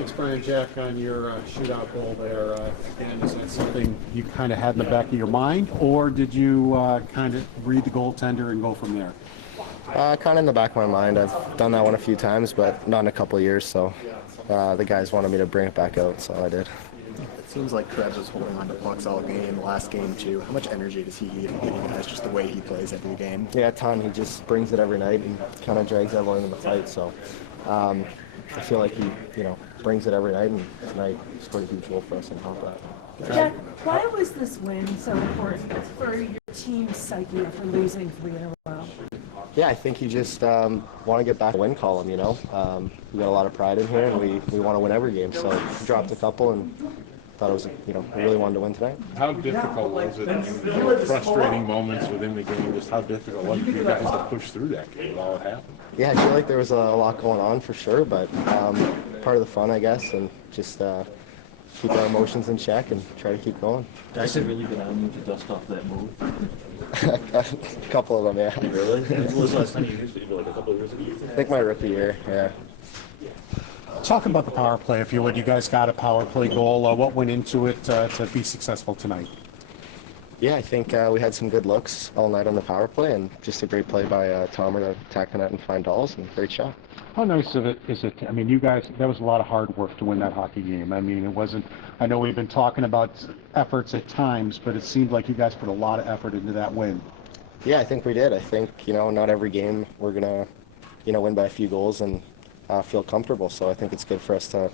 Thanks, Brian. Jack, on your shootout goal there, again, is that something you kind of had in the back of your mind, or did you kind of read the goaltender and go from there? Kind of in the back of my mind. I've done that one a few times, but not in a couple of years, so the guys wanted me to bring it back out, so I did. It seems like Krebs was holding on to pucks all game, last game too. How much energy does he give you guys, just the way he plays every game? Yeah, a ton. He just brings it every night and kind of drags everyone in the fight, so I feel like he, brings it every night, and tonight scored a huge goal for us in top that. Jack, why was this win so important for your team's psyche after losing 3 in a row? Yeah, I think you just want to get back to the win column, we got a lot of pride in here, and we want to win every game, so dropped a couple and thought it was, we really wanted to win tonight. How difficult was it in frustrating moments within the game? Just how difficult was it for you guys to push through that game while it happened? Yeah, I feel like there was a lot going on for sure, but part of the fun, I guess, and just keep our emotions in check and try to keep going. Has it really been on you to dust off that move? A couple of them, yeah. Really? When was the last time you used it? Like a couple of years ago? I think my rookie year, yeah. Talk about the power play, if you would. You guys got a power play goal. What went into it to be successful tonight? Yeah, I think we had some good looks all night on the power play, and just a great play by Tomer to attack the net and find Dolls, and great shot. How nice of it is it? I mean, you guys, that was a lot of hard work to win that hockey game. I mean, it wasn't, I know we've been talking about efforts at times, but it seemed like you guys put a lot of effort into that win. Yeah, I think we did. I think, not every game we're going to, win by a few goals and feel comfortable. So I think it's good for us to,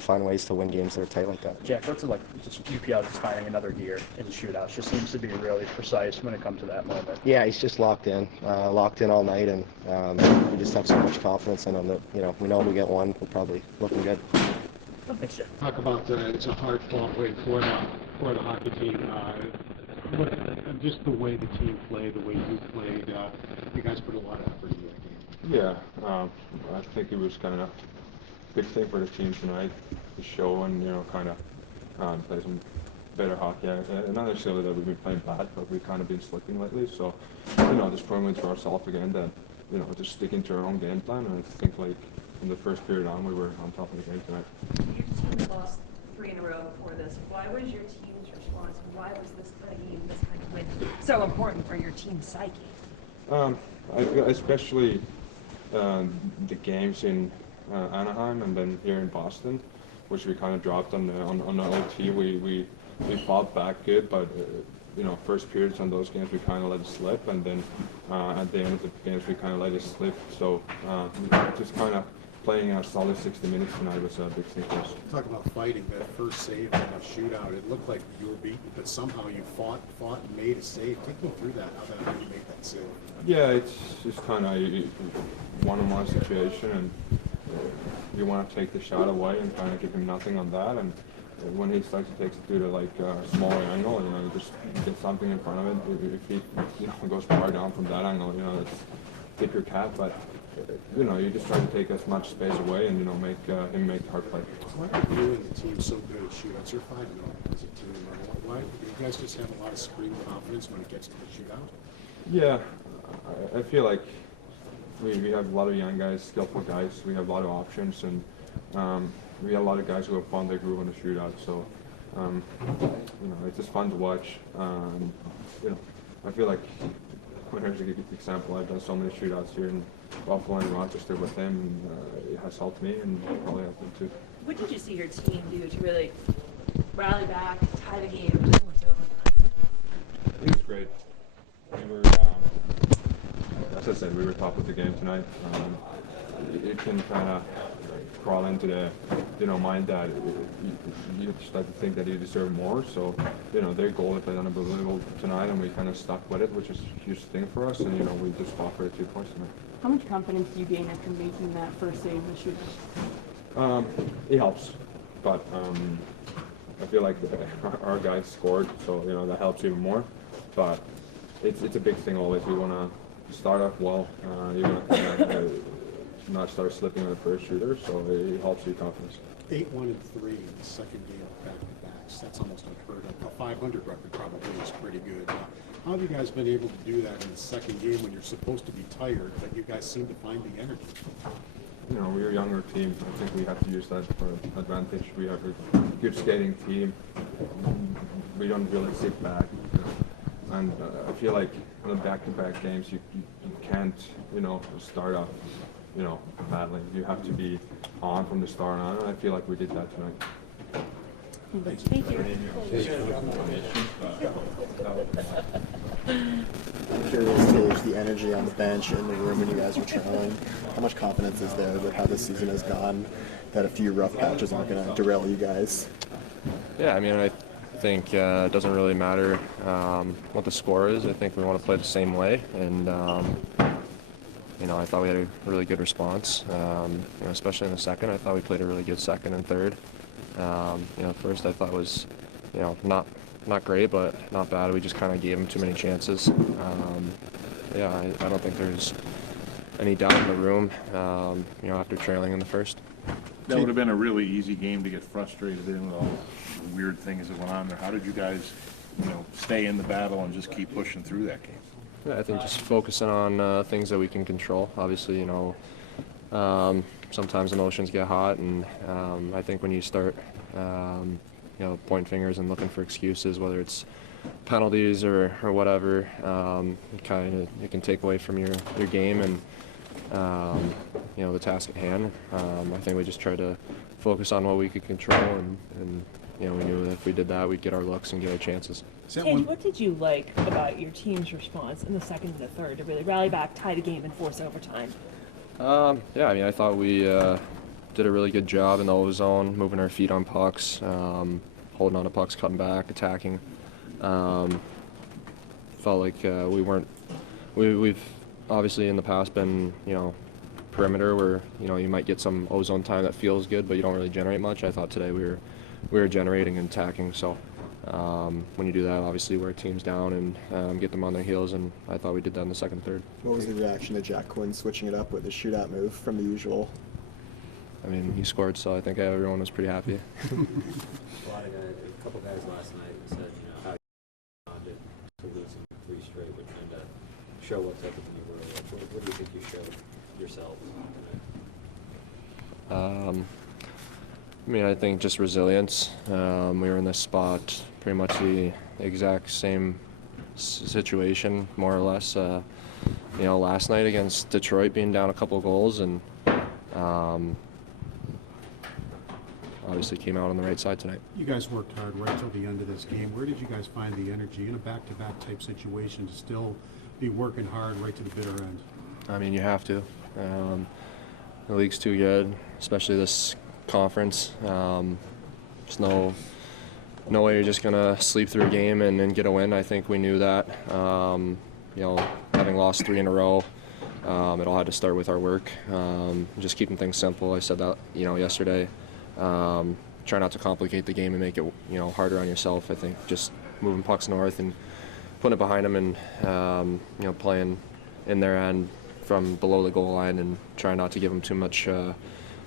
find ways to win games that are tight like that. Jack, what's it like just UPL just finding another gear in shootouts? Just seems to be really precise when it comes to that moment. Yeah, he's just locked in all night, and we just have so much confidence in him that, we know when we get one, we're probably looking good. Thanks, Jack. Talk about it's a hard fought way for the hockey team. Just the way the team played, the way you played, you guys put a lot of effort into that game. Yeah, I think it was kind of big thing for the team tonight to show and kind of play some better hockey. Not necessarily that we've been playing bad, but we've kind of been slipping lately. So just proving to ourselves again that just sticking to our own game plan. And I think like from the first period on, we were on top of the game tonight. Your team lost 3 in a row before this. Why was your team's response? Why was this game, this kind of win, so important for your team's psyche? Especially the games in Anaheim and then here in Boston, which we kind of dropped on the OT. We fought back good, but first periods on those games we kind of let it slip, and then at the end of the games we kind of let it slip. So just kind of playing our solid 60 minutes tonight was a big thing for us. Talk about fighting. That first save in that shootout, it looked like you were beaten, but somehow you fought and made a save. Take me through that, how you make that save. Yeah, it's just kind of a one-on-one situation, and you want to take the shot away and kind of give him nothing on that. And when he starts to take it to the smaller angle, you just get something in front of it. If he goes far down from that angle, it's tip your cap. But you just try to take as much space away and make him make the hard play. Why are you and the team so good at shootouts? You're 5-0 as a team. Why do you guys just have a lot of scream confidence when it gets to the shootout? Yeah, I feel like we have a lot of young guys, skillful guys. We have a lot of options, and we have a lot of guys who have found their groove in the shootout. So, it's just fun to watch. I feel like, here's a good example. I've done so many shootouts here in Buffalo and Rochester with him, and it has helped me and probably helped him too. What did you see your team do to really rally back, tie the game, just once over? I think it's great. We were, as I said, we were top of the game tonight. It can kind of crawl into the, mind that you start to think that you deserve more. So, their goal is played unbelievable tonight, and we kind of stuck with it, which is a huge thing for us. And we just fought for the 2 points tonight. How much confidence do you gain after making that first save in the shootout? It helps, but I feel like our guys scored, so that helps even more. But it's a big thing always. We want to start off well. You want to not start slipping on the first shooter, so it helps your confidence. 8-1-3 in the second game of back-to-backs. That's almost unheard of. A 500 record probably is pretty good. How have you guys been able to do that in the second game when you're supposed to be tired, but you guys seem to find the energy? you know, we're a younger team. I think we have to use that for advantage. We have a good skating team. We don't really sit back. You know. And I feel like on the back-to-back games, you can't, you know, start off, you know, badly. You have to be on from the start on, and I feel like we did that tonight. Thank you. I'm curious, Tage, the energy on the bench in the room when you guys were trailing. How much confidence is there that how this season has gone, that a few rough patches aren't going to derail you guys? Yeah, I mean, I think it doesn't really matter what the score is. I think we want to play the same way, and you know, I thought we had a really good response. You know, especially in the second, I thought we played a really good second and third. You know, first I thought was, you know, not great, but not bad. We just kind of gave them too many chances. Yeah, I don't think there's any doubt in the room, you know, after trailing in the first. That would have been a really easy game to get frustrated in with all the weird things that went on there. How did you guys, you know, stay in the battle and just keep pushing through that game? Yeah, I think just focusing on things that we can control. Obviously, you know, sometimes emotions get hot, and I think when you start, you know, pointing fingers and looking for excuses, whether it's penalties or whatever, it can take away from your game and you know, the task at hand. I think we just tried to focus on what we could control, and you know, we knew that if we did that, we'd get our looks and get our chances. Tage, what did you like about your team's response in the second and the third to really rally back, tie the game, and force overtime? Yeah, I mean, I thought we did a really good job in the O zone, moving our feet on pucks, holding on to pucks, cutting back, attacking. Felt like we've obviously in the past been, you know, perimeter where, you know, you might get some O zone time that feels good, but you don't really generate much. I thought today we were generating and attacking. So when you do that, obviously wear teams down and get them on their heels, and I thought we did that in the second, third. What was the reaction to Jack Quinn switching it up with a shootout move from the usual? I mean, he scored, so I think everyone was pretty happy. A couple guys last night said, you know, how you responded to losing 3 straight, but trying to show what's up with you were. What do you think you showed yourselves tonight? I mean, I think just resilience. We were in this spot pretty much the exact same situation, more or less. You know, last night against Detroit, being down a couple goals, and obviously came out on the right side tonight. You guys worked hard right till the end of this game. Where did you guys find the energy in a back-to-back type situation to still be working hard right to the bitter end? I mean, you have to. The league's too good, especially this conference. There's no way you're just gonna sleep through a game and get a win. I think we knew that. You know, having lost 3 in a row, it all had to start with our work. Just keeping things simple. I said that, you know, yesterday. Try not to complicate the game and make it, you know, harder on yourself. I think just moving pucks north and putting it behind them, and you know, playing in their end from below the goal line, and trying not to give them too much, you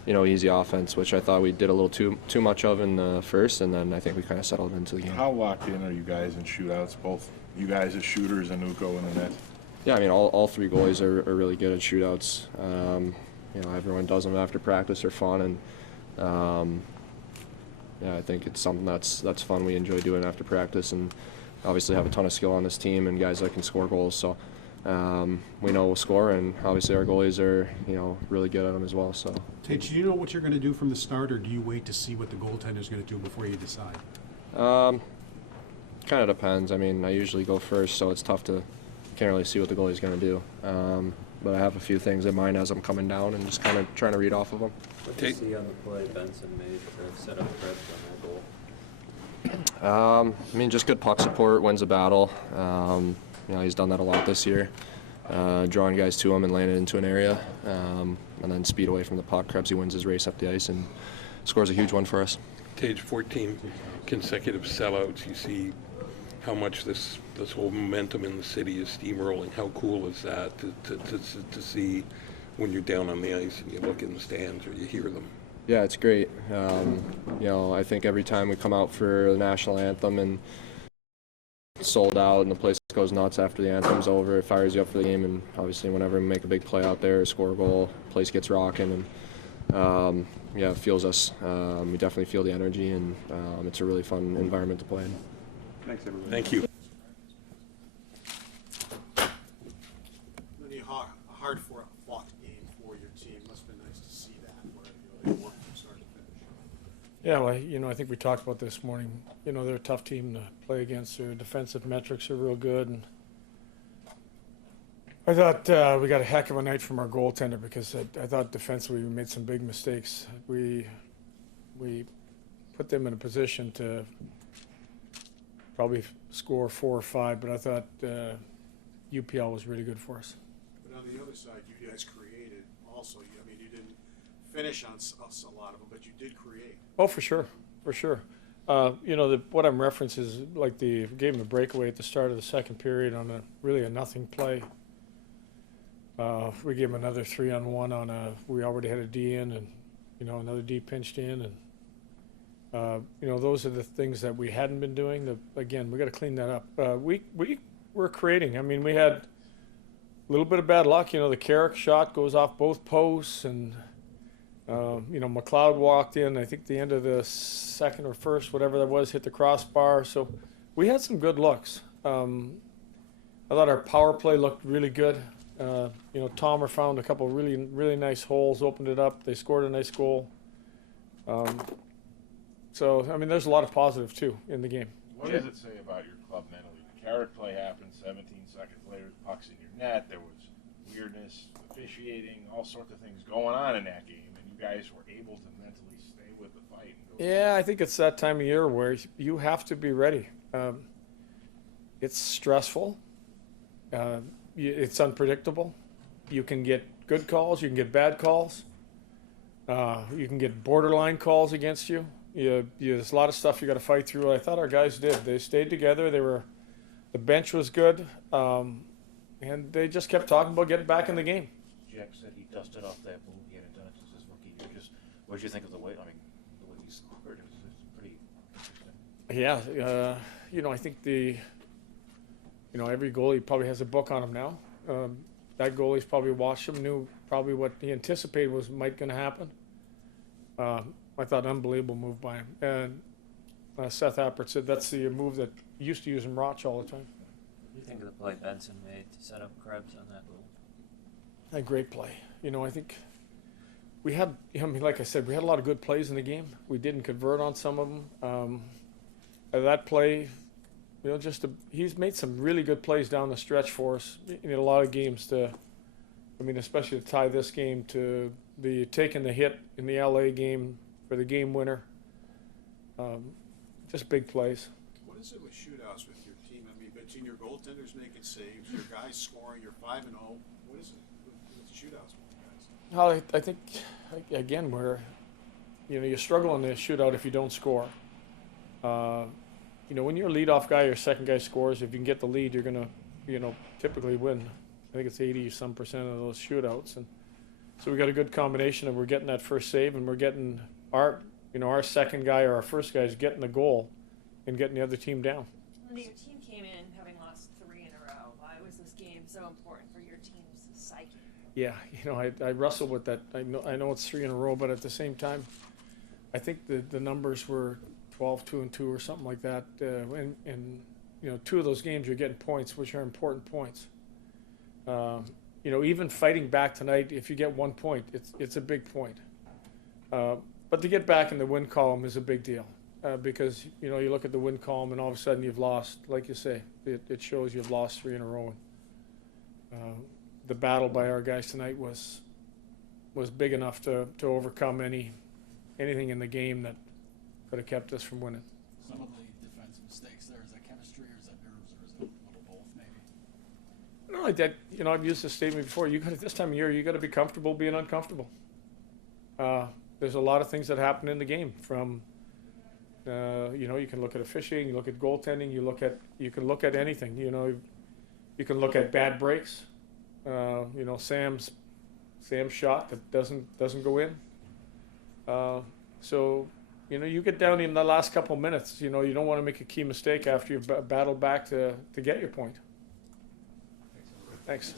know, easy offense, which I thought we did a little too much of in the first, and then I think we kind of settled into the game. How locked in are you guys in shootouts, both you guys as shooters and Ukko in the net? Yeah, I mean, all 3 goalies are really good at shootouts. You know, everyone does them after practice. They're fun, and yeah, I think it's something that's fun. We enjoy doing after practice, and obviously have a ton of skill on this team and guys that can score goals. So we know we'll score, and obviously our goalies are, you know, really good at them as well. So, Tage, do you know what you're going to do from the start, or do you wait to see what the goaltender is going to do before you decide? kind of depends. I mean, I usually go first, so it's tough to can't really see what the goalie's going to do. But I have a few things in mind as I'm coming down, and just kind of trying to read off of them. What do you see on the play Benson made to set up Krebs on that goal? I mean, just good puck support wins a battle. You know, he's done that a lot this year, drawing guys to him and landing into an area, and then speed away from the puck. Krebs, he wins his race up the ice and scores a huge one for us. Tage, 14 consecutive sellouts. You see how much this whole momentum in the city is steamrolling. How cool is that to see when you're down on the ice and you look in the stands or you hear them? Yeah, it's great. You know, I think every time we come out for the national anthem and sold out and the place goes nuts after the anthem's over, it fires you up for the game. And obviously whenever we make a big play out there, score a goal, place gets rocking. yeah, fuels us. We definitely feel the energy, and it's a really fun environment to play in. Thanks, everybody. Thank you. Really hard-fought game for your team. Must have been nice to see that, where you really worked from start to finish. Yeah, well, I think we talked about this morning. They're a tough team to play against. Their defensive metrics are real good, and I thought we got a heck of a night from our goaltender because I thought defensively we made some big mistakes. We put them in a position to probably score 4 or 5, but I thought UPL was really good for us. But on the other side, you guys created also. I mean, you didn't finish on a lot of them, but you did create. Oh, for sure, for sure. What I'm referencing is like the gave them a breakaway at the start of the second period on really a nothing play. We gave them another 3-on-1 on we already had a D in, and another D pinched in, and those are the things that we hadn't been doing. Again, we got to clean that up. We were creating. I mean, we had a little bit of bad luck. The Carrick shot goes off both posts, and McLeod walked in. I think the end of the second or first, whatever that was, hit the crossbar. So we had some good looks. I thought our power play looked really good. Tomer found a couple really, really nice holes, opened it up. They scored a nice goal. So, I mean, there's a lot of positive, too, in the game. What does it say about your club mentally? The Carrick play happened, 17 seconds later, the puck's in your net. There was weirdness, officiating, all sorts of things going on in that game, and you guys were able to mentally stay with the fight. Yeah, I think it's that time of year where you have to be ready. It's stressful. It's unpredictable. You can get good calls. You can get bad calls. You can get borderline calls against you. There's a lot of stuff you got to fight through. I thought our guys did. They stayed together. The bench was good, and they just kept talking about getting back in the game. Jack said he dusted off that move. He hadn't done it since his rookie year. Just what did you think of the way? I mean, the way he scored, it's pretty interesting. Yeah, I think every goalie probably has a book on him now. That goalie's probably watched him, knew probably what he anticipated might going to happen. I thought unbelievable move by him. And Seth Appert said that's the move that used to use in Roch all the time. What do you think of the play Benson made to set up Krebs on that goal? A great play. I think we had, like I said, we had a lot of good plays in the game. We didn't convert on some of them. That play, he's made some really good plays down the stretch for us in a lot of games especially to tie this game to the taking the hit in the LA game for the game winner. Just big plays. What is it with shootouts with your team? I mean, between your goaltenders making saves, your guys scoring, you're 5-0. What is it with shootouts with you guys? Well, I think, again, you struggle in the shootout if you don't score. When you're a leadoff guy or second guy scores, if you can get the lead, you're going to, typically win. I think it's 80-some% of those shootouts. And so we got a good combination of we're getting that first save and we're getting our second guy or our first guy is getting the goal and getting the other team down. Lindy, your team came in having lost 3 in a row. Why was this game so important for your team's psyche? Yeah, I wrestle with that. I know it's 3 in a row, but at the same time, I think the numbers were 12-2-2 or something like that. And 2 of those games you're getting points, which are important points. Even fighting back tonight, if you get 1 point, it's a big point. But to get back in the win column is a big deal because, you look at the win column and all of a sudden you've lost, like you say, it shows you've lost 3 in a row. The battle by our guys tonight was big enough to overcome anything in the game that could have kept us from winning. Some of the defensive mistakes there, is that chemistry or is that nerves or is it a little both maybe? No, like that, I've used this statement before. At this time of year, you got to be comfortable being uncomfortable. There's a lot of things that happen in the game from, you can look at officiating, you look at goaltending, you can look at anything, you can look at bad breaks, Sam's shot that doesn't go in. So, you get down in the last couple of minutes, you don't want to make a key mistake after you've battled back to get your point. Thanks.